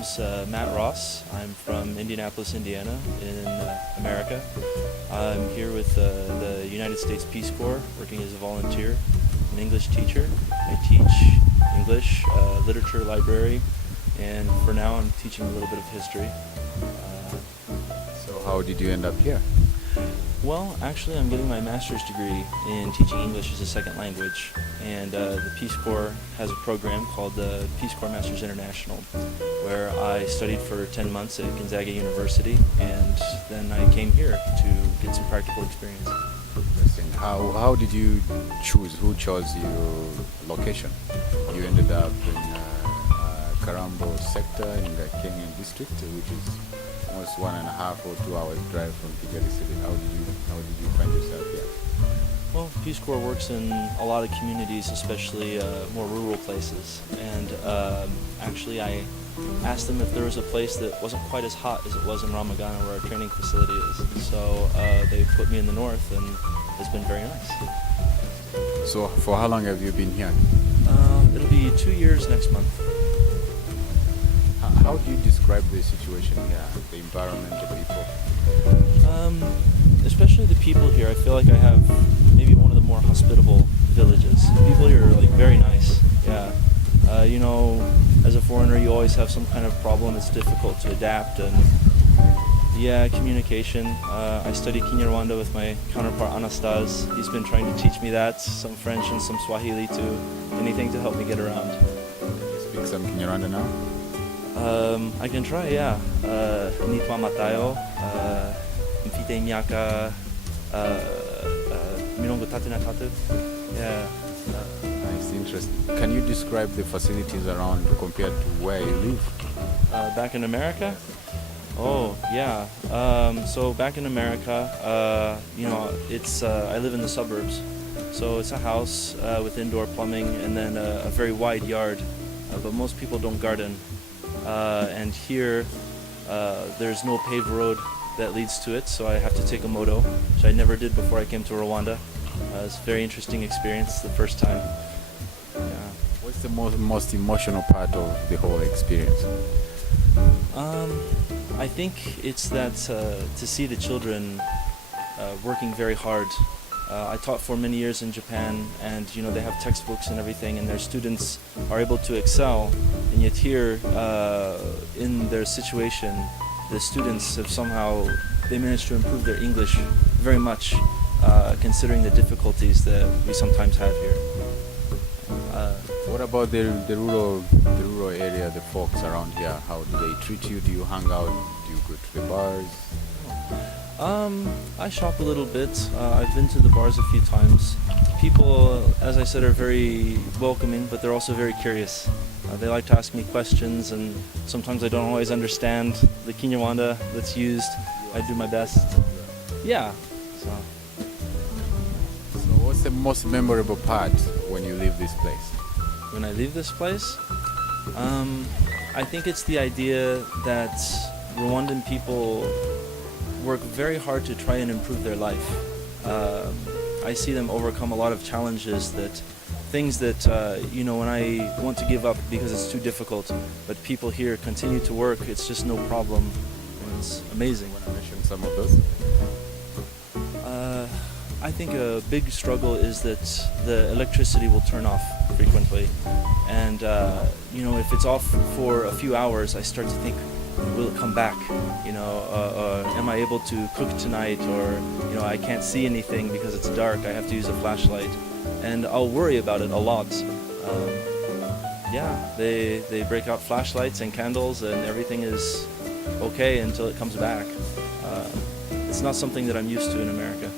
name's Matt Ross. I'm from Indianapolis, Indiana, in America. I'm here with the United States Peace Corps, working as a volunteer, an English teacher. I teach English, literature, library, and for now I'm teaching a little bit of history. So how did you end up here? Well, actually, I'm getting my master's degree in teaching English as a second language, and the Peace Corps has a program called the Peace Corps Masters International, where I studied for 10 months at Gonzaga University, and then I came here to get some practical experience. Interesting. How did you choose? Who chose your location? You ended up in Karambo sector in the Kenyan district, which is almost 1.5 or 2 hours drive from Kigali City. How did you find yourself here? Well, Peace Corps works in a lot of communities, especially more rural places. And actually, I asked them if there was a place that wasn't quite as hot as it was in Ramagana, where our training facility is. So they put me in the north, and it's been very nice. So for how long have you been here? It'll be 2 years next month. How do you describe the situation here, the environment, the people? Especially the people here, I feel like I have maybe one of the more hospitable villages. People here are like very nice. Yeah. As a foreigner, you always have some kind of problem. It's difficult to adapt, and yeah, communication. I study Kinyarwanda with my counterpart Anastas. He's been trying to teach me that, some French and some Swahili too. Anything to help me get around. You speak some Kinyarwanda now? I can try, yeah. Nitwa Matayo, Mfite Miaka, Minongo Tatu na Tatu. Yeah. Nice, interesting. Can you describe the facilities around compared to where you live? Back in America? Oh, yeah. So back in America, I live in the suburbs. So it's a house with indoor plumbing and then a very wide yard. But most people don't garden. And here, there's no paved road that leads to it, so I have to take a moto, which I never did before I came to Rwanda. It's a very interesting experience the first time. Yeah. What's the most emotional part of the whole experience? I think it's that to see the children working very hard. I taught for many years in Japan, and they have textbooks and everything, and their students are able to excel. And yet here, in their situation, the students have they managed to improve their English very much, considering the difficulties that we sometimes have here. What about the rural area, the folks around here? How do they treat you? Do you hang out? Do you go to the bars? I shop a little bit. I've been to the bars a few times. People, as I said, are very welcoming, but they're also very curious. They like to ask me questions, and sometimes I don't always understand the Kinyarwanda that's used. I do my best. Yeah. So what's the most memorable part when you leave this place? When I leave this place, I think it's the idea that Rwandan people work very hard to try and improve their life. I see them overcome a lot of challenges, things that when I want to give up because it's too difficult, but people here continue to work. It's just no problem. And it's amazing. Want to mention some of those? I think a big struggle is that the electricity will turn off frequently, and if it's off for a few hours, I start to think, will it come back? Am I able to cook tonight? Or I can't see anything because it's dark. I have to use a flashlight, and I'll worry about it a lot. They break out flashlights and candles, and everything is okay until it comes back. It's not something that I'm used to in America.